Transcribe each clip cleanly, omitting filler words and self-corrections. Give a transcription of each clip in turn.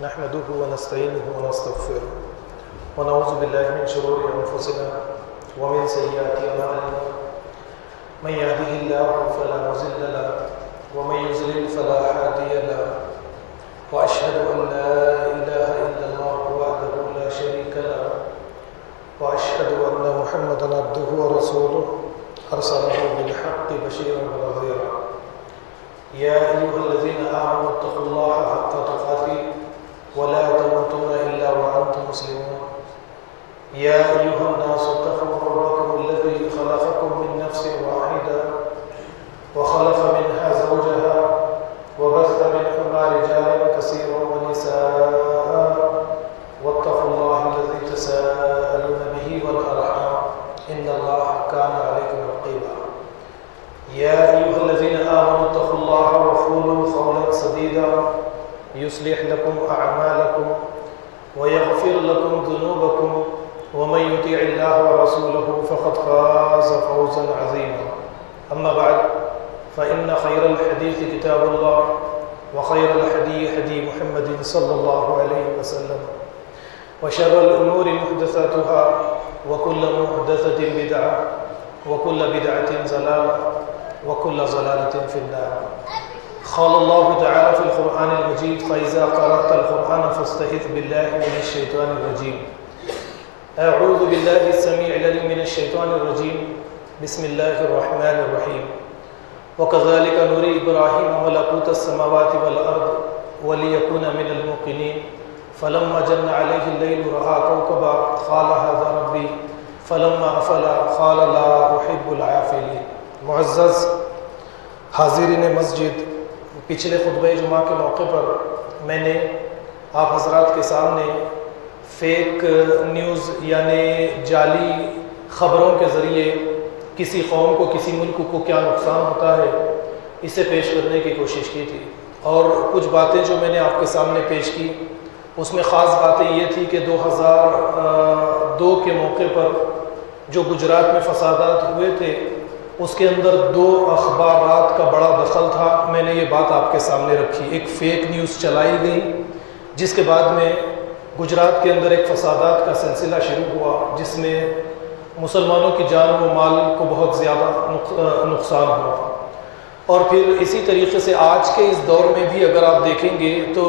نحمده ونستعينه ونستغفره ونعوذ بالله من شرور أنفسنا ومن سيئات أعمالنا من يهده الله فلا مضل له ومن يضلل فلا هادي له وأشهد أن لا إله إلا الله وحده لا شريك له وأشهد أن محمدا عبده ورسوله أرسله بالحق بشيرا ونذيرا يا أيها الذين آمنوا اتقوا الله حق تقاته ولا تموتن إلا وأنتم مسلمون يا أيها الناس اتقوا ربكم الذي خلقكم من نفس واحدة وخلق منها زوجها وبث منهما رجالا كثيرا ونساء واتقوا الله الذي تساءلون به والأرحام إن الله كان عليكم رقيبا يا أيها الذين آمنوا اتقوا الله وقولوا قولا سديدا يصلح لكم أعمالكم ويغفر لكم ذنوبكم ومن يطع الله ورسوله فقد فاز فوزا عظيما أما بعد فإن خير الحديث كتاب الله وخير الهدي هدي محمد صلى الله عليه وسلم وشر الأمور محدثاتها وكل محدثة بدعة وكل بدعة ضلالة وكل ضلالة في النار. قال الله تعالى في القرآن المجيد فإذا قرأت القرآن فاستعذ بالله من الشيطان الرجيم. أعوذ بالله السميع العليم من الشيطان الرجيم بسم الله الرحمن الرحيم وكذلك نري إبراهيم ملكوت السماوات والأرض وليكون من الموقنين فلما جن عليه الليل رأى كوكبا قال هذا ربي فلما أفل قال لا أحب العافلين. معزز حاضرین مسجد، پچھلے خطبہ جمعہ کے موقع پر میں نے آپ حضرات کے سامنے فیک نیوز یعنی جعلی خبروں کے ذریعے کسی قوم کو کسی ملک کو کیا نقصان ہوتا ہے اسے پیش کرنے کی کوشش کی تھی، اور کچھ باتیں جو میں نے آپ کے سامنے پیش کی اس میں خاص باتیں یہ تھی کہ 2002 کے موقع پر جو گجرات میں فسادات ہوئے تھے اس کے اندر 2 اخبارات کا بڑا دخل تھا. میں نے یہ بات آپ کے سامنے رکھی. ایک فیک نیوز چلائی گئی جس کے بعد میں گجرات کے اندر ایک فسادات کا سلسلہ شروع ہوا جس میں مسلمانوں کی جان و مال کو بہت زیادہ نقصان ہوا. اور پھر اسی طریقے سے آج کے اس دور میں بھی اگر آپ دیکھیں گے تو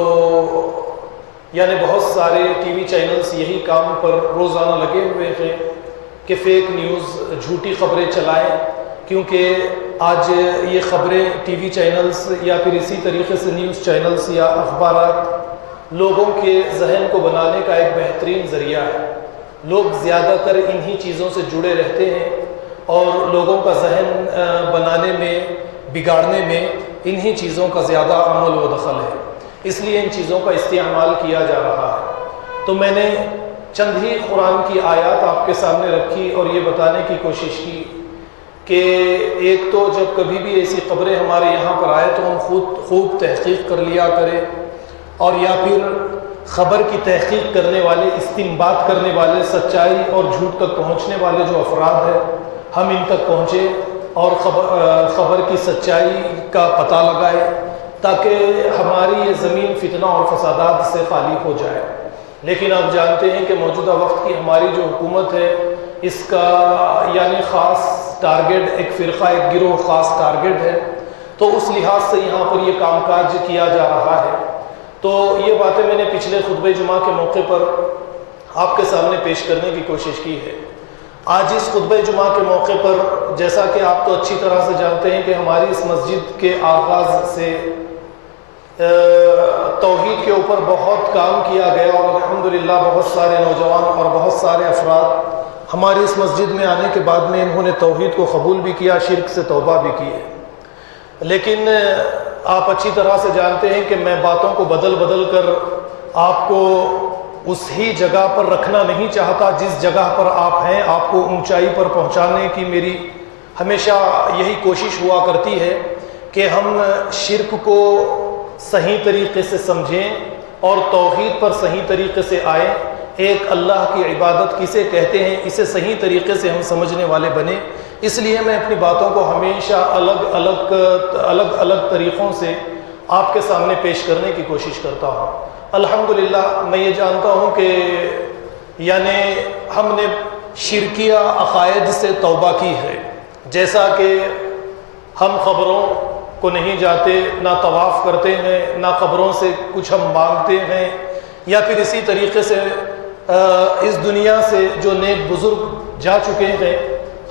یعنی بہت سارے ٹی وی چینلز یہی کام پر روزانہ لگے ہوئے ہیں کہ فیک نیوز، جھوٹی خبریں چلائیں، کیونکہ آج یہ خبریں ٹی وی چینلز یا پھر اسی طریقے سے نیوز چینلز یا اخبارات لوگوں کے ذہن کو بنانے کا ایک بہترین ذریعہ ہے. لوگ زیادہ تر انہی چیزوں سے جڑے رہتے ہیں اور لوگوں کا ذہن بنانے میں، بگاڑنے میں انہی چیزوں کا زیادہ عمل و دخل ہے، اس لیے ان چیزوں کا استعمال کیا جا رہا ہے. تو میں نے چند ہی قرآن کی آیات آپ کے سامنے رکھی اور یہ بتانے کی کوشش کی کہ ایک تو جب کبھی بھی ایسی خبریں ہمارے یہاں پر آئے تو ہم خوب تحقیق کر لیا کریں، اور یا پھر خبر کی تحقیق کرنے والے، استنباط کرنے والے، سچائی اور جھوٹ تک پہنچنے والے جو افراد ہیں ہم ان تک پہنچے اور خبر کی سچائی کا پتہ لگائے تاکہ ہماری یہ زمین فتنہ اور فسادات سے خالی ہو جائے. لیکن آپ جانتے ہیں کہ موجودہ وقت کی ہماری جو حکومت ہے اس کا یعنی خاص ٹارگٹ، ایک فرقہ، ایک گروہ خاص ٹارگٹ ہے، تو اس لحاظ سے یہاں پر یہ کام کاج کیا جا رہا ہے. تو یہ باتیں میں نے پچھلے خطبہ جمعہ کے موقع پر آپ کے سامنے پیش کرنے کی کوشش کی ہے. آج اس خطبہ جمعہ کے موقع پر جیسا کہ آپ تو اچھی طرح سے جانتے ہیں کہ ہماری اس مسجد کے آغاز سے توحید کے اوپر بہت کام کیا گیا اور الحمدللہ بہت سارے نوجوان اور بہت سارے افراد ہماری اس مسجد میں آنے کے بعد میں انہوں نے توحید کو قبول بھی کیا، شرک سے توبہ بھی کی ہے. لیکن آپ اچھی طرح سے جانتے ہیں کہ میں باتوں کو بدل کر آپ کو اس ہی جگہ پر رکھنا نہیں چاہتا جس جگہ پر آپ ہیں. آپ کو اونچائی پر پہنچانے کی میری ہمیشہ یہی کوشش ہوا کرتی ہے کہ ہم شرک کو صحیح طریقے سے سمجھیں اور توحید پر صحیح طریقے سے آئیں. ایک اللہ کی عبادت کسے کہتے ہیں اسے صحیح طریقے سے ہم سمجھنے والے بنیں. اس لیے میں اپنی باتوں کو ہمیشہ الگ الگ طریقوں سے آپ کے سامنے پیش کرنے کی کوشش کرتا ہوں. الحمدللہ میں یہ جانتا ہوں کہ یعنی ہم نے شرکیہ عقائد سے توبہ کی ہے، جیسا کہ ہم قبروں کو نہیں جاتے، نہ طواف کرتے ہیں، نہ قبروں سے کچھ ہم مانگتے ہیں، یا پھر اسی طریقے سے اس دنیا سے جو نیک بزرگ جا چکے ہیں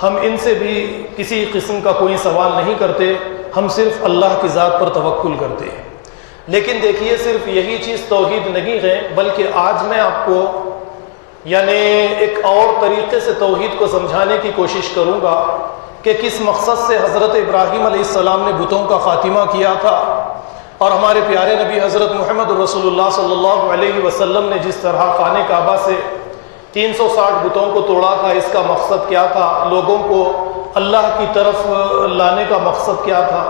ہم ان سے بھی کسی قسم کا کوئی سوال نہیں کرتے، ہم صرف اللہ کی ذات پر توکل کرتے ہیں۔ لیکن دیکھیے صرف یہی چیز توحید نہیں ہے، بلکہ آج میں آپ کو یعنی ایک اور طریقے سے توحید کو سمجھانے کی کوشش کروں گا کہ کس مقصد سے حضرت ابراہیم علیہ السلام نے بتوں کا خاتمہ کیا تھا، اور ہمارے پیارے نبی حضرت محمد رسول اللہ صلی اللہ علیہ وسلم نے جس طرح خانہ کعبہ سے 360 بتوں کو توڑا تھا، اس کا مقصد کیا تھا، لوگوں کو اللہ کی طرف لانے کا مقصد کیا تھا۔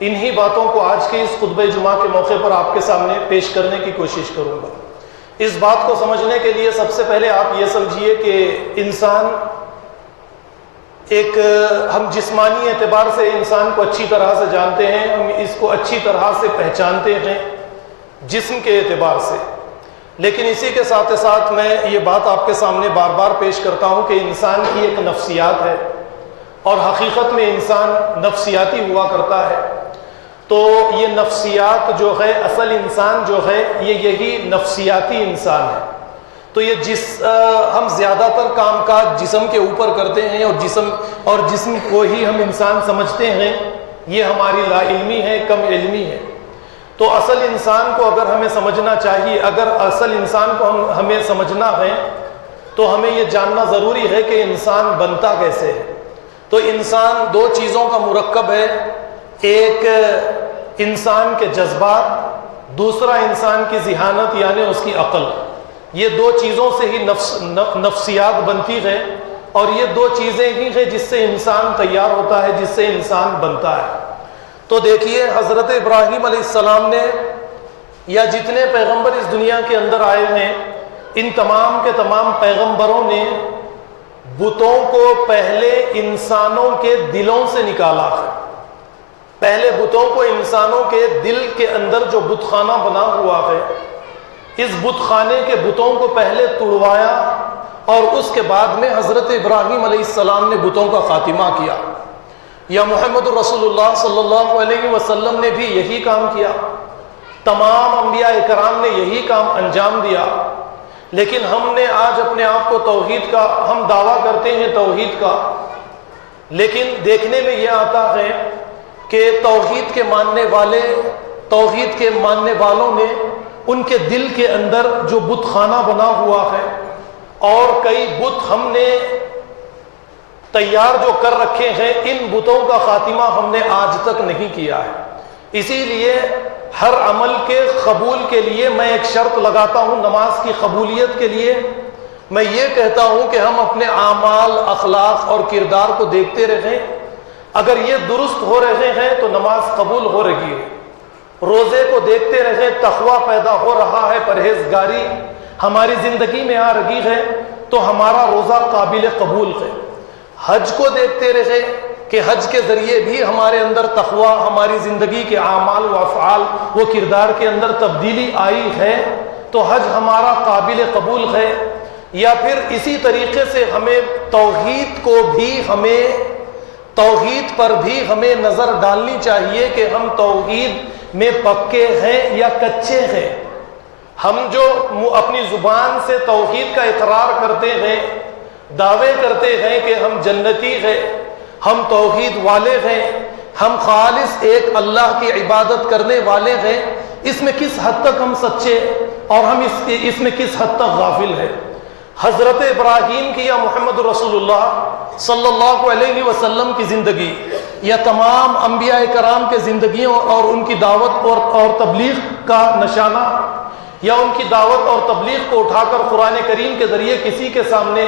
انہی باتوں کو آج کے اس خطبہ جمعہ کے موقع پر آپ کے سامنے پیش کرنے کی کوشش کروں گا۔ اس بات کو سمجھنے کے لیے سب سے پہلے آپ یہ سمجھیے کہ انسان ایک ہم جسمانی اعتبار سے انسان کو اچھی طرح سے جانتے ہیں، ہم اس کو اچھی طرح سے پہچانتے ہیں جسم کے اعتبار سے، لیکن اسی کے ساتھ ساتھ میں یہ بات آپ کے سامنے بار بار پیش کرتا ہوں کہ انسان کی ایک نفسیات ہے، اور حقیقت میں انسان نفسیاتی ہوا کرتا ہے۔ تو یہ نفسیات جو ہے، اصل انسان جو ہے یہ یہی نفسیاتی انسان ہے۔ تو یہ ہم زیادہ تر کام کاج جسم کے اوپر کرتے ہیں، اور جسم کو ہی ہم انسان سمجھتے ہیں، یہ ہماری لا علمی ہے، کم علمی ہے۔ تو اصل انسان کو اگر ہمیں سمجھنا چاہیے، اگر اصل انسان کو ہمیں سمجھنا ہے تو ہمیں یہ جاننا ضروری ہے کہ انسان بنتا کیسے ہے۔ تو انسان دو چیزوں کا مرکب ہے، ایک انسان کے جذبات، دوسرا انسان کی ذہانت یعنی اس کی عقل۔ یہ دو چیزوں سے ہی نفسیات بنتی ہے، اور یہ دو چیزیں ہی ہیں جس سے انسان تیار ہوتا ہے، جس سے انسان بنتا ہے۔ تو دیکھیے حضرت ابراہیم علیہ السلام نے یا جتنے پیغمبر اس دنیا کے اندر آئے ہیں، ان تمام کے تمام پیغمبروں نے بتوں کو پہلے انسانوں کے دلوں سے نکالا ہے۔ پہلے بتوں کو انسانوں کے دل کے اندر جو بت خانہ بنا ہوا ہے، اس بت خانے کے بتوں کو پہلے توڑوایا، اور اس کے بعد میں حضرت ابراہیم علیہ السلام نے بتوں کا خاتمہ کیا۔ یا محمد رسول اللہ صلی اللہ علیہ وسلم نے بھی یہی کام کیا، تمام انبیاء کرام نے یہی کام انجام دیا۔ لیکن ہم نے آج اپنے آپ کو توحید کا، ہم دعویٰ کرتے ہیں توحید کا، لیکن دیکھنے میں یہ آتا ہے کہ توحید کے ماننے والوں نے ان کے دل کے اندر جو بت خانہ بنا ہوا ہے، اور کئی بت ہم نے تیار جو کر رکھے ہیں، ان بتوں کا خاتمہ ہم نے آج تک نہیں کیا ہے۔ اسی لیے ہر عمل کے قبول کے لیے میں ایک شرط لگاتا ہوں، نماز کی قبولیت کے لیے میں یہ کہتا ہوں کہ ہم اپنے اعمال، اخلاق اور کردار کو دیکھتے رہیں، اگر یہ درست ہو رہے ہیں تو نماز قبول ہو رہی ہے۔ روزے کو دیکھتے رہیں، تقویٰ پیدا ہو رہا ہے، پرہیزگاری ہماری زندگی میں آ رہی ہے تو ہمارا روزہ قابل قبول ہے۔ حج کو دیکھتے رہے کہ حج کے ذریعے بھی ہمارے اندر تقویٰ، ہماری زندگی کے اعمال و افعال و کردار کے اندر تبدیلی آئی ہے تو حج ہمارا قابل قبول ہے۔ یا پھر اسی طریقے سے ہمیں توحید پر بھی ہمیں نظر ڈالنی چاہیے کہ ہم توحید میں پکے ہیں یا کچے ہیں۔ ہم جو اپنی زبان سے توحید کا اقرار کرتے ہیں، دعوے کرتے ہیں کہ ہم جنتی ہیں، ہم توحید والے ہیں، ہم خالص ایک اللہ کی عبادت کرنے والے ہیں، اس میں کس حد تک ہم سچے اور ہم اس میں کس حد تک غافل ہیں۔ حضرت ابراہیم کی یا محمد رسول اللہ صلی اللہ علیہ وسلم کی زندگی یا تمام انبیاء کرام کے زندگیوں اور ان کی دعوت اور تبلیغ کا نشانہ، یا ان کی دعوت اور تبلیغ کو اٹھا کر قرآن کریم کے ذریعے کسی کے سامنے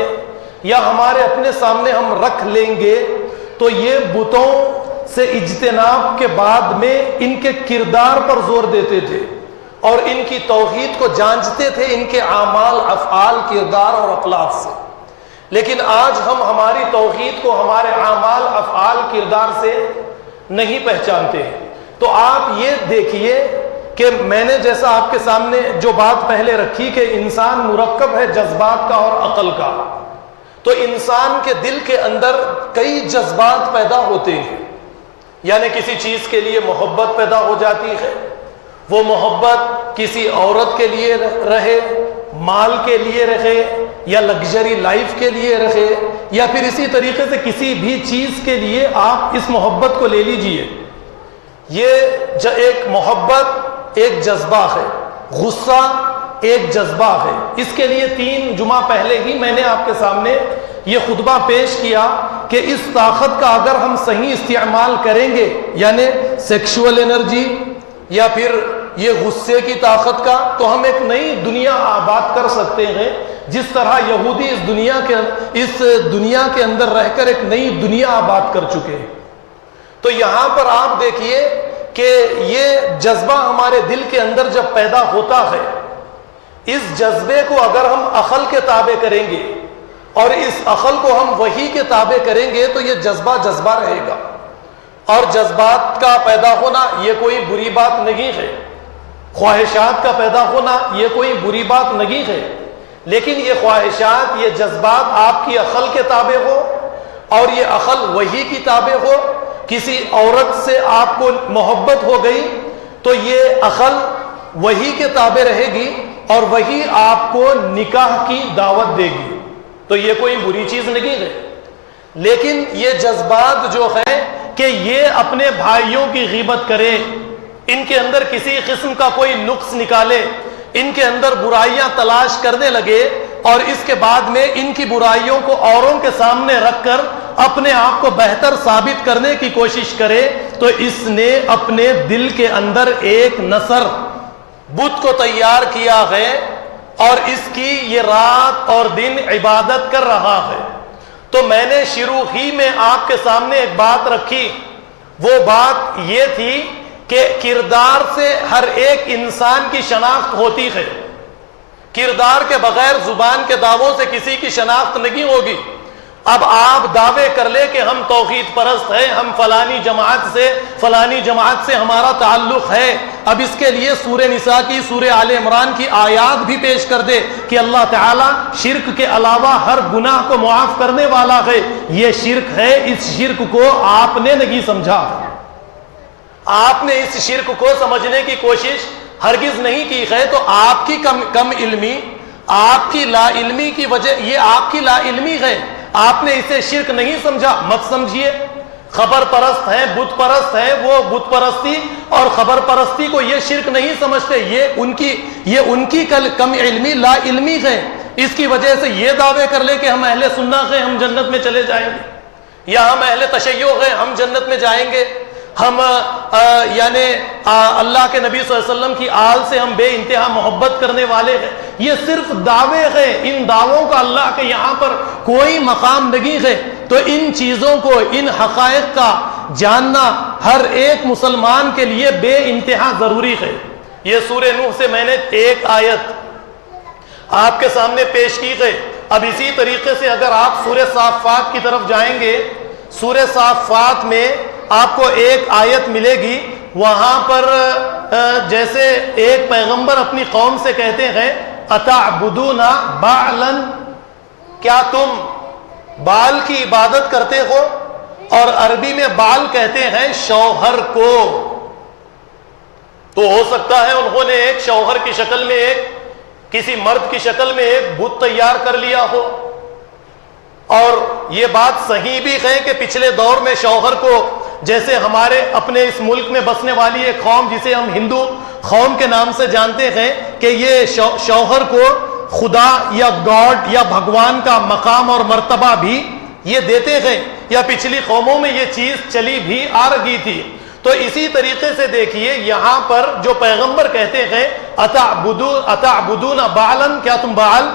یا ہمارے اپنے سامنے ہم رکھ لیں گے تو یہ بتوں سے اجتناب کے بعد میں ان کے کردار پر زور دیتے تھے اور ان کی توحید کو جانچتے تھے ان کے اعمال، افعال، کردار اور اخلاق سے۔ لیکن آج ہم ہماری توحید کو ہمارے اعمال، افعال، کردار سے نہیں پہچانتے ہیں۔ تو آپ یہ دیکھیے کہ میں نے جیسا آپ کے سامنے جو بات پہلے رکھی کہ انسان مرکب ہے جذبات کا اور عقل کا، تو انسان کے دل کے اندر کئی جذبات پیدا ہوتے ہیں، یعنی کسی چیز کے لیے محبت پیدا ہو جاتی ہے، وہ محبت کسی عورت کے لیے رہے، مال کے لیے رہے، یا لگژری لائف کے لیے رہے، یا پھر اسی طریقے سے کسی بھی چیز کے لیے آپ اس محبت کو لے لیجئے۔ یہ ایک محبت ایک جذبہ ہے، غصہ ایک جذبہ ہے۔ اس کے لیے 3 جمعہ پہلے ہی میں نے آپ کے سامنے یہ خطبہ پیش کیا کہ اس طاقت کا اگر ہم صحیح استعمال کریں گے، یعنی سیکشول انرجی یا پھر یہ غصے کی طاقت کا، تو ہم ایک نئی دنیا آباد کر سکتے ہیں، جس طرح یہودی اس دنیا کے اندر رہ کر ایک نئی دنیا آباد کر چکے ہیں۔ تو یہاں پر آپ دیکھیے کہ یہ جذبہ ہمارے دل کے اندر جب پیدا ہوتا ہے، اس جذبے کو اگر ہم عقل کے تابع کریں گے اور اس عقل کو ہم وحی کے تابع کریں گے تو یہ جذبہ رہے گا۔ اور جذبات کا پیدا ہونا یہ کوئی بری بات نہیں ہے، خواہشات کا پیدا ہونا یہ کوئی بری بات نہیں ہے، لیکن یہ خواہشات، یہ جذبات آپ کی عقل کے تابع ہو اور یہ عقل وحی کی تابع ہو۔ کسی عورت سے آپ کو محبت ہو گئی تو یہ عقل وحی کے تابع رہے گی اور وہی آپ کو نکاح کی دعوت دے گی، تو یہ کوئی بری چیز نہیں ہے۔ لیکن یہ جذبات جو ہے کہ یہ اپنے بھائیوں کی غیبت کرے، ان کے اندر کسی قسم کا کوئی نقص نکالے، ان کے اندر برائیاں تلاش کرنے لگے اور اس کے بعد میں ان کی برائیوں کو اوروں کے سامنے رکھ کر اپنے آپ کو بہتر ثابت کرنے کی کوشش کرے، تو اس نے اپنے دل کے اندر ایک نثر بت کو تیار کیا ہے اور اس کی یہ رات اور دن عبادت کر رہا ہے۔ تو میں نے شروع ہی میں آپ کے سامنے ایک بات رکھی، وہ بات یہ تھی کہ کردار سے ہر ایک انسان کی شناخت ہوتی ہے، کردار کے بغیر زبان کے دعووں سے کسی کی شناخت نہیں ہوگی۔ اب آپ دعوے کر لے کہ ہم توحید پرست ہیں، ہم فلانی جماعت سے ہمارا تعلق ہے، اب اس کے لیے سورہ نساء کی، سورہ آل عمران کی آیات بھی پیش کر دے کہ اللہ تعالیٰ شرک کے علاوہ ہر گناہ کو معاف کرنے والا ہے، یہ شرک ہے، اس شرک کو آپ نے نہیں سمجھا، آپ نے اس شرک کو سمجھنے کی کوشش ہرگز نہیں کی ہے، تو آپ کی کم علمی، آپ کی لا علمی کی وجہ، یہ آپ کی لا علمی ہے، آپ نے اسے شرک نہیں سمجھا، مت سمجھیے۔ خبر پرست ہیں، بت پرست ہیں، وہ بت پرستی اور خبر پرستی کو یہ شرک نہیں سمجھتے، یہ ان کی کم علمی، لا علمی ہے، اس کی وجہ سے یہ دعوے کر لے کہ ہم اہل سنت ہیں، ہم جنت میں چلے جائیں گے، یا ہم اہل تشیع ہیں، ہم جنت میں جائیں گے، ہم یعنی اللہ کے نبی صلی اللہ علیہ وسلم کی آل سے ہم بے انتہا محبت کرنے والے ہیں۔ یہ صرف دعوے ہیں، ان دعووں کا اللہ کے یہاں پر کوئی مقام نہیں ہے۔ تو ان چیزوں کو، ان حقائق کا جاننا ہر ایک مسلمان کے لیے بے انتہا ضروری ہے۔ یہ سورہ نوح سے میں نے ایک آیت آپ کے سامنے پیش کی ہے۔ اب اسی طریقے سے اگر آپ سورہ صافات کی طرف جائیں گے، سورہ صافات میں آپ کو ایک آیت ملے گی، وہاں پر جیسے ایک پیغمبر اپنی قوم سے کہتے ہیں اتعبدون بعلا، کیا تم بال کی عبادت کرتے ہو؟ اور عربی میں بال کہتے ہیں شوہر کو۔ تو ہو سکتا ہے انہوں نے ایک شوہر کی شکل میں، ایک کسی مرد کی شکل میں ایک بت تیار کر لیا ہو، اور یہ بات صحیح بھی ہے کہ پچھلے دور میں شوہر کو، جیسے ہمارے اپنے اس ملک میں بسنے والی ایک قوم جسے ہم ہندو قوم کے نام سے جانتے ہیں، کہ یہ شوہر کو خدا یا گاڈ یا بھگوان کا مقام اور مرتبہ بھی یہ دیتے ہیں، یا پچھلی قوموں میں یہ چیز چلی بھی آ رہی تھی۔ تو اسی طریقے سے دیکھیے یہاں پر جو پیغمبر کہتے ہیں اتعبدون بعلا، کیا تم بعل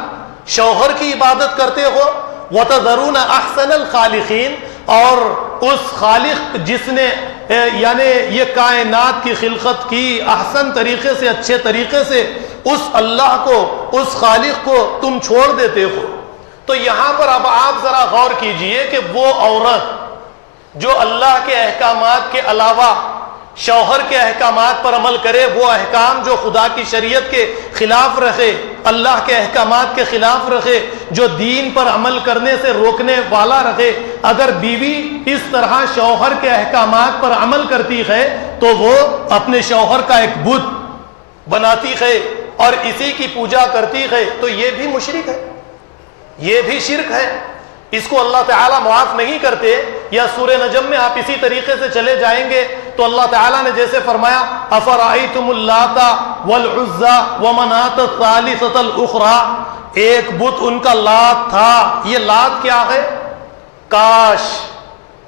شوہر کی عبادت کرتے ہو؟ وَتَذَرُونَ أَحْسَنَ الْخَالِقِينَ، اور اس خالق جس نے یعنی یہ کائنات کی خلقت کی احسن طریقے سے، اچھے طریقے سے، اس اللہ کو، اس خالق کو تم چھوڑ دیتے ہو۔ تو یہاں پر اب آپ ذرا غور کیجئے کہ وہ عورت جو اللہ کے احکامات کے علاوہ شوہر کے احکامات پر عمل کرے، وہ احکام جو خدا کی شریعت کے خلاف رکھے، اللہ کے احکامات کے خلاف رکھے، جو دین پر عمل کرنے سے روکنے والا رکھے۔ اگر بیوی اس طرح شوہر کے احکامات پر عمل کرتی ہے تو وہ اپنے شوہر کا ایک بت بناتی ہے اور اسی کی پوجا کرتی ہے، تو یہ بھی مشرک ہے، یہ بھی شرک ہے، اس کو اللہ تعالیٰ معاف نہیں کرتے۔ یا سورہ نجم میں آپ اسی طریقے سے چلے جائیں گے تو اللہ تعالیٰ نے جیسے فرمایا افرأیتم اللات والعزی ومناۃ الثالثۃ الاخری، ایک بت ان کا لات تھا۔ یہ لات کیا ہے؟ کاش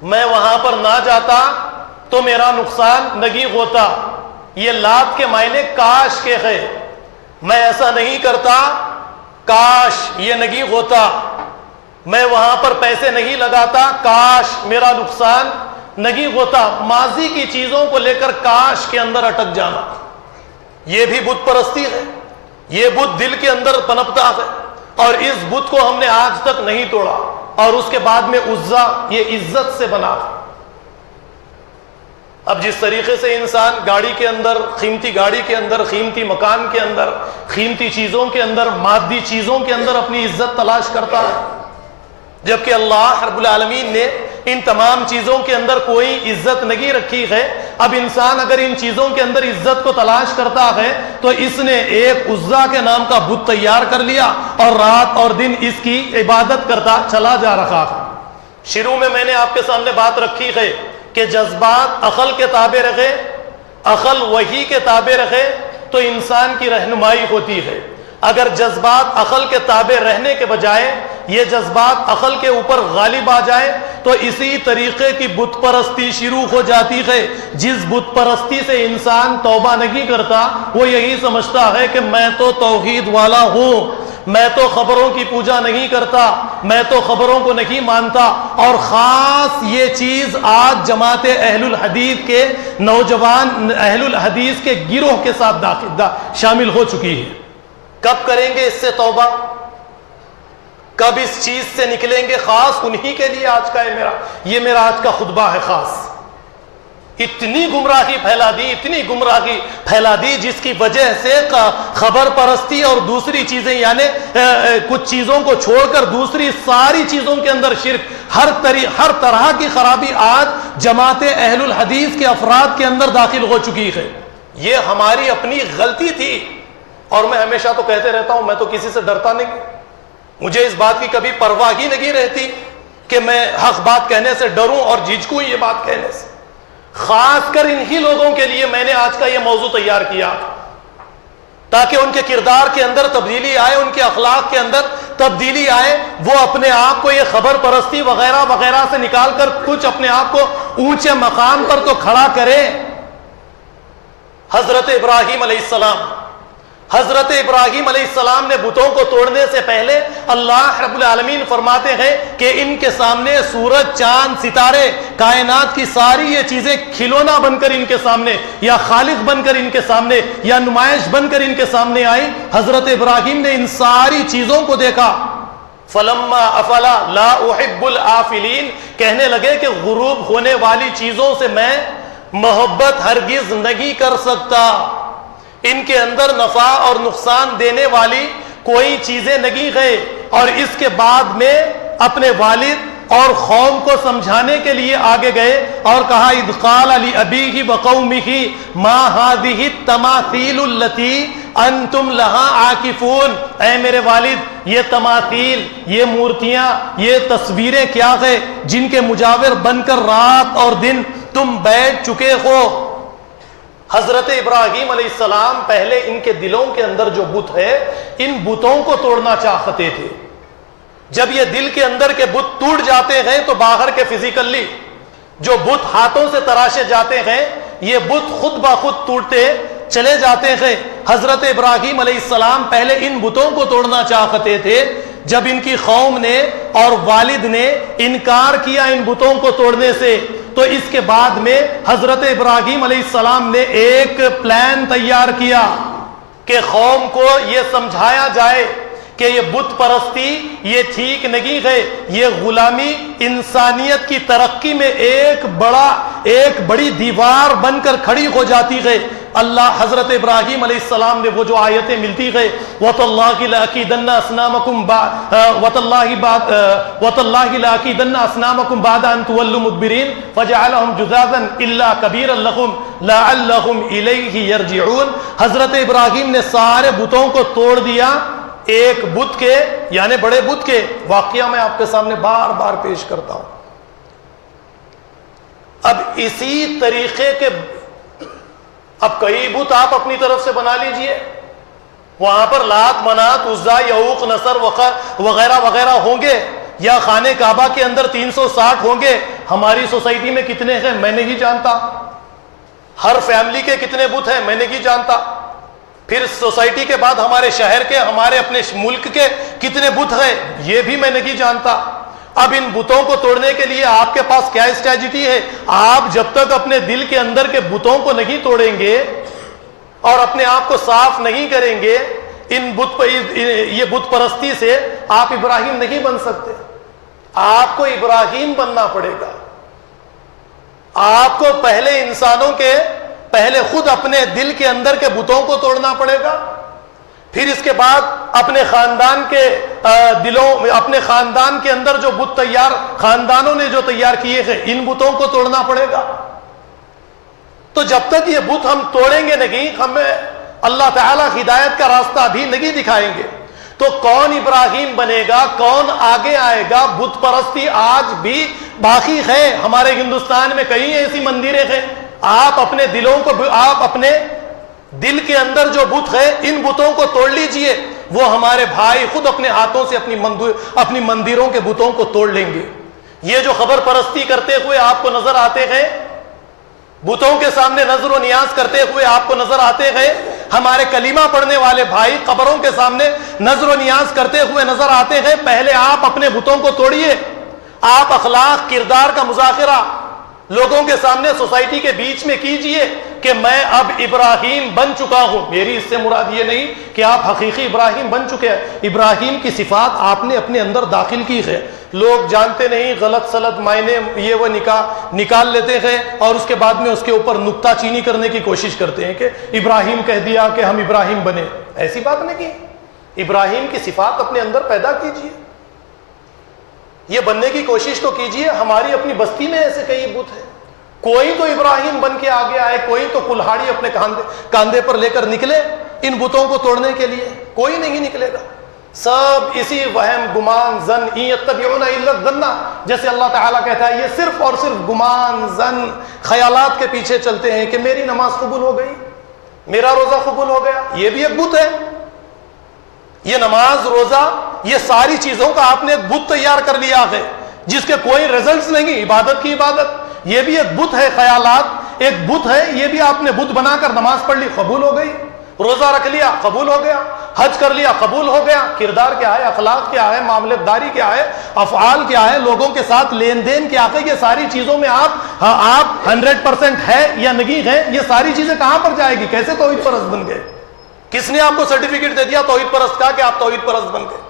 میں وہاں پر نہ جاتا تو میرا نقصان نہیں ہوتا۔ یہ لات کے معنی کاش کے ہے، میں ایسا نہیں کرتا، کاش یہ نہیں ہوتا، میں وہاں پر پیسے نہیں لگاتا، کاش میرا نقصان نہیں ہوتا۔ ماضی کی چیزوں کو لے کر کاش کے اندر اٹک جانا، یہ بھی بت پرستی ہے، یہ بت دل کے اندر پنپتا ہے، اور اس بت کو ہم نے آج تک نہیں توڑا۔ اور اس کے بعد میں عزا، یہ عزت سے بنا۔ اب جس طریقے سے انسان گاڑی کے اندر، قیمتی گاڑی کے اندر، قیمتی مکان کے اندر، قیمتی چیزوں کے اندر، مادی چیزوں کے اندر اپنی عزت تلاش کرتا ہے، جبکہ اللہ رب العالمین نے ان تمام چیزوں کے اندر کوئی عزت نہیں رکھی ہے۔ اب انسان اگر ان چیزوں کے اندر عزت کو تلاش کرتا ہے تو اس نے ایک عزا کے نام کا بت تیار کر لیا اور رات اور دن اس کی عبادت کرتا چلا جا رہا ہے۔ شروع میں نے آپ کے سامنے بات رکھی ہے کہ جذبات عقل کے تابع رکھے، عقل وحی کے تابع رکھے تو انسان کی رہنمائی ہوتی ہے۔ اگر جذبات عقل کے تابع رہنے کے بجائے یہ جذبات عقل کے اوپر غالب آ جائے تو اسی طریقے کی بت پرستی شروع ہو جاتی ہے۔ جس بت پرستی سے انسان توبہ نہیں کرتا، وہ یہی سمجھتا ہے کہ میں تو توحید والا ہوں، میں تو خبروں کی پوجا نہیں کرتا، میں تو خبروں کو نہیں مانتا۔ اور خاص یہ چیز آج جماعت اہل الحدیث کے نوجوان، اہل الحدیث کے گروہ کے ساتھ شامل ہو چکی ہے۔ کب کریں گے اس سے توبہ؟ کب اس چیز سے نکلیں گے؟ خاص انہی کے لیے آج کا یہ میرا آج کا خطبہ ہے خاص۔ اتنی گمراہی پھیلا دی، اتنی گمراہی پھیلا دی جس کی وجہ سے خبر پرستی اور دوسری چیزیں، یعنی کچھ چیزوں کو چھوڑ کر دوسری ساری چیزوں کے اندر شرک، ہر طرح کی خرابی آج جماعت اہل الحدیث کے افراد کے اندر داخل ہو چکی ہے۔ یہ ہماری اپنی غلطی تھی، اور میں ہمیشہ تو کہتے رہتا ہوں میں تو کسی سے ڈرتا نہیں، مجھے اس بات کی کبھی پرواہ ہی نہیں رہتی کہ میں حق بات کہنے سے ڈروں اور جھجکوں یہ بات کہنے سے۔ خاص کر انہی لوگوں کے لیے میں نے آج کا یہ موضوع تیار کیا تاکہ ان کے کردار کے اندر تبدیلی آئے، ان کے اخلاق کے اندر تبدیلی آئے، وہ اپنے آپ کو یہ خبر پرستی وغیرہ وغیرہ سے نکال کر کچھ اپنے آپ کو اونچے مقام پر تو کھڑا کرے۔ حضرت ابراہیم علیہ السلام نے بتوں کو توڑنے سے پہلے اللہ رب العالمین فرماتے ہیں کہ ان کے سامنے سورج، چاند، ستارے، کائنات کی ساری یہ چیزیں کھلونا بن کر ان کے سامنے، یا خالق بن کر ان کے سامنے، یا نمائش بن کر ان کے سامنے آئی۔ حضرت ابراہیم نے ان ساری چیزوں کو دیکھا، فلما افلا لا احب الافلین، کہنے لگے کہ غروب ہونے والی چیزوں سے میں محبت ہرگز نہیں کر سکتا، ان کے اندر نفع اور نقصان دینے والی کوئی چیزیں نہیں گئے۔ اور اس کے بعد میں اپنے والد اور قوم کو سمجھانے کے لیے آگے گئے اور کہا اذ قال لأبیہ وقومہ ما هذه التماثیل التي انتم لها عاکفون، اے میرے والد یہ تماثیل، یہ مورتیاں، یہ تصویریں کیا ہے جن کے مجاور بن کر رات اور دن تم بیٹھ چکے ہو۔ حضرت ابراہیم علیہ السلام پہلے ان کے دلوں کے اندر جو بت ہے ان بتوں کو توڑنا چاہتے تھے۔ جب یہ دل کے اندر کے بت ٹوٹ جاتے ہیں تو باہر کے فزیکلی جو بت ہاتھوں سے تراشے جاتے ہیں یہ بت خود بخود ٹوٹتے چلے جاتے ہیں۔ حضرت ابراہیم علیہ السلام پہلے ان بتوں کو توڑنا چاہتے تھے، جب ان کی قوم نے اور والد نے انکار کیا ان بتوں کو توڑنے سے تو اس کے بعد میں حضرت ابراہیم علیہ السلام نے ایک پلان تیار کیا کہ قوم کو یہ سمجھایا جائے کہ یہ بت پرستی یہ ٹھیک نہیں ہے، یہ غلامی انسانیت کی ترقی میں ایک بڑی دیوار بن کر کھڑی ہو جاتی ہے۔ اللہ حضرت ابراہیم علیہ السلام نے وہ جو آیتیں ملتی ہے وَتَاللَّهِ لَأَكِيدَنَّ أَصْنَامَكُمْ بَعْدَ أَن تُوَلُّوا مُدْبِرِينَ فَجَعَلَهُمْ جُذَاذًا إِلَّا كَبِيرًا لَهُمْ لَعَلَّهُمْ إِلَيْهِ يَرْجِعُونَ۔ حضرت ابراہیم نے سارے بتوں کو توڑ دیا، ایک بت کے یعنی بڑے بت کے واقعہ میں آپ کے سامنے بار بار پیش کرتا ہوں۔ اب اسی طریقے کے اب کئی بت آپ اپنی طرف سے بنا لیجئے، وہاں پر لات منات عزا یعوق نصر وغیرہ وغیرہ ہوں گے، یا خانہ کعبہ کے اندر 360 ہوں گے۔ ہماری سوسائٹی میں کتنے ہیں میں نہیں جانتا، ہر فیملی کے کتنے بت ہیں میں نہیں جانتا، پھر سوسائٹی کے بعد ہمارے شہر کے ہمارے اپنے ملک کے کتنے بت ہیں یہ بھی میں نہیں جانتا۔ اب ان بتوں کو توڑنے کے لیے آپ کے پاس کیا اسٹریٹجی ہے؟ آپ جب تک اپنے دل کے اندر کے بتوں کو نہیں توڑیں گے اور اپنے آپ کو صاف نہیں کریں گے یہ بت پرستی سے، آپ ابراہیم نہیں بن سکتے۔ آپ کو ابراہیم بننا پڑے گا، آپ کو پہلے خود اپنے دل کے اندر کے بتوں کو توڑنا پڑے گا، پھر اس کے بعد اپنے خاندان کے اندر جو بت خاندانوں نے جو تیار کیے ہیں ان بتوں کو توڑنا پڑے گا۔ تو جب تک یہ بت ہم توڑیں گے نہیں، ہمیں اللہ تعالیٰ ہدایت کا راستہ بھی نہیں دکھائیں گے، تو کون ابراہیم بنے گا، کون آگے آئے گا؟ بت پرستی آج بھی باقی ہے، ہمارے ہندوستان میں کئی ایسی مندریں ہیں۔ آپ اپنے دل کے اندر جو بت ہے ان بتوں کو توڑ لیجئے، وہ ہمارے بھائی خود اپنے ہاتھوں سے اپنی مندروں کے بتوں کو توڑ لیں گے۔ یہ جو خبر پرستی کرتے ہوئے آپ کو نظر آتے ہیں، بتوں کے سامنے نظر و نیاز کرتے ہوئے آپ کو نظر آتے ہیں، ہمارے کلمہ پڑھنے والے بھائی قبروں کے سامنے نظر و نیاز کرتے ہوئے نظر آتے ہیں، پہلے آپ اپنے بتوں کو توڑیے، آپ اخلاق کردار کا مذاکرہ لوگوں کے سامنے سوسائٹی کے بیچ میں کیجئے کہ میں اب ابراہیم بن چکا ہوں۔ میری اس سے مراد یہ نہیں کہ آپ حقیقی ابراہیم بن چکے ہیں، ابراہیم کی صفات آپ نے اپنے اندر داخل کی ہے۔ لوگ جانتے نہیں، غلط سلط معنی یہ وہ نکال لیتے ہیں اور اس کے بعد میں اس کے اوپر نکتہ چینی کرنے کی کوشش کرتے ہیں کہ ابراہیم کہہ دیا کہ ہم ابراہیم بنے۔ ایسی بات نہیں کی، ابراہیم کی صفات اپنے اندر پیدا کیجئے، یہ بننے کی کوشش تو کیجئے۔ ہماری اپنی بستی میں ایسے کئی بت ہیں، کوئی تو ابراہیم بن کے آگے آئے، کوئی تو کلہاڑی اپنے کاندھے پر لے کر نکلے ان بتوں کو توڑنے کے لیے، کوئی نہیں نکلے گا۔ سب اسی وہم گمان ظن ان یتبعون الا الظن، جیسے اللہ تعالیٰ کہتا ہے یہ صرف اور صرف گمان ظن خیالات کے پیچھے چلتے ہیں کہ میری نماز قبول ہو گئی، میرا روزہ قبول ہو گیا، یہ بھی ایک بت ہے۔ یہ نماز روزہ یہ ساری چیزوں کا آپ نے ایک بت تیار کر لیا ہے جس کے کوئی ریزلٹس نہیں، عبادت کی عبادت، یہ بھی ایک بت ہے، خیالات ایک بت ہے، یہ بھی آپ نے بت بنا کر نماز پڑھ لی قبول ہو گئی، روزہ رکھ لیا قبول ہو گیا، حج کر لیا قبول ہو گیا۔ کردار کیا ہے، اخلاق کیا ہے، معاملت داری کیا ہے، افعال کیا ہے، لوگوں کے ساتھ لین دین کیا ہے، یہ ساری چیزوں میں آپ 100% ہے یا نہیں ہے، یہ ساری چیزیں کہاں پر جائے گی؟ کیسے توحید پرست بن گئے؟ کس نے آپ کو سرٹیفکیٹ دے دیا توحید پرست کا کہ آپ توحید پرست بن گئے؟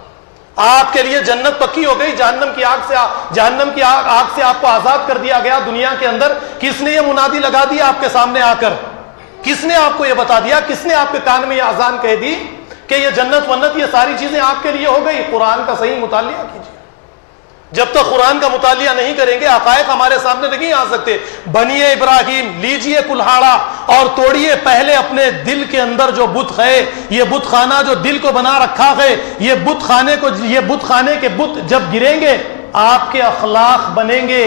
آپ کے لیے جنت پکی ہو گئی، جہنم کی آگ سے آپ کو آزاد کر دیا گیا دنیا کے اندر۔ کس نے یہ منادی لگا دیا آپ کے سامنے آ کر؟ کس نے آپ کو یہ بتا دیا؟ کس نے آپ کے کان میں یہ اذان کہہ دی کہ یہ جنت ونت یہ ساری چیزیں آپ کے لیے ہو گئی؟ قرآن کا صحیح مطالعہ کیجیے۔ جب تک قرآن کا مطالعہ نہیں کریں گے حقائق ہمارے سامنے نہیں آ سکتے۔ بنیے ابراہیم، لیجئے کلہاڑا اور توڑیے پہلے اپنے دل کے اندر جو بت ہے، یہ بت خانہ جو دل کو بنا رکھا ہے، یہ بت خانے کے بت جب گریں گے آپ کے اخلاق بنیں گے،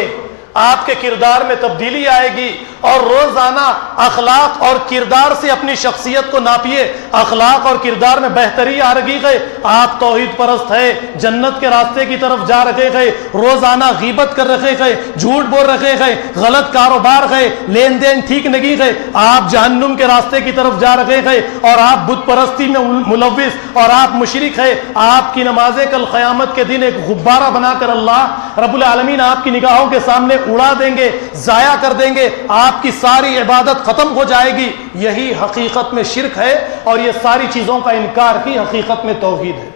آپ کے کردار میں تبدیلی آئے گی، اور روزانہ اخلاق اور کردار سے اپنی شخصیت کو ناپیے۔ اخلاق اور کردار میں بہتری آ رہی ہے، آپ توحید پرست ہے، جنت کے راستے کی طرف جا رہے ہیں، روزانہ غیبت کر رہے ہیں، جھوٹ بول رہے ہیں، غلط کاروبار ہے، لین دین ٹھیک نہیں ہے، آپ جہنم کے راستے کی طرف جا رہے ہیں، اور آپ بت پرستی میں ملوث اور آپ مشرک ہے۔ آپ کی نمازیں کل قیامت کے دن ایک غبارہ بنا کر اللہ رب العالمین آپ کی نگاہوں کے سامنے اڑا دیں گے، ضائع کر دیں گے، آپ کی ساری عبادت ختم ہو جائے گی۔ یہی حقیقت میں شرک ہے، اور یہ ساری چیزوں کا انکار ہی حقیقت میں توحید ہے۔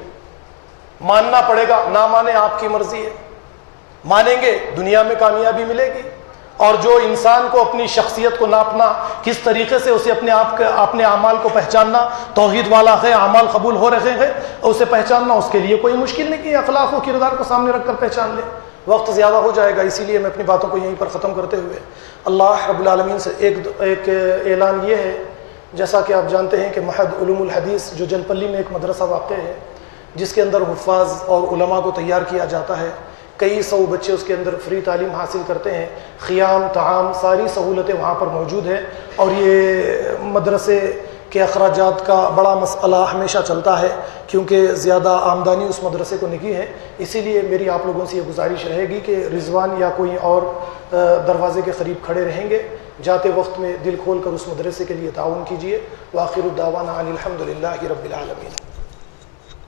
ماننا پڑے گا، نہ مانے آپ کی مرضی ہے، مانیں گے دنیا میں کامیابی ملے گی۔ اور جو انسان کو اپنی شخصیت کو ناپنا، کس طریقے سے اسے اپنے اعمال کو پہچاننا، توحید والا ہے، اعمال قبول ہو رہے ہیں، اسے پہچاننا اس کے لیے کوئی مشکل نہیں کہ اخلاق و کردار کو سامنے رکھ کر پہچان لے۔ وقت زیادہ ہو جائے گا، اسی لیے میں اپنی باتوں کو یہیں پر ختم کرتے ہوئے اللہ رب العالمین سے ایک اعلان یہ ہے، جیسا کہ آپ جانتے ہیں کہ معہد علوم الحدیث جو جلپلی میں ایک مدرسہ واقع ہے، جس کے اندر حفاظ اور علماء کو تیار کیا جاتا ہے، کئی سو بچے اس کے اندر فری تعلیم حاصل کرتے ہیں، خیام، طعام، ساری سہولتیں وہاں پر موجود ہیں، اور یہ مدرسے کے اخراجات کا بڑا مسئلہ ہمیشہ چلتا ہے کیونکہ زیادہ آمدنی اس مدرسے کو نہیں ہے۔ اسی لیے میری آپ لوگوں سے یہ گزارش رہے گی کہ رضوان یا کوئی اور دروازے کے قریب کھڑے رہیں گے، جاتے وقت میں دل کھول کر اس مدرسے کے لیے تعاون کیجیے۔ وآخر الدعوانا ان الحمد للہ رب العالمین۔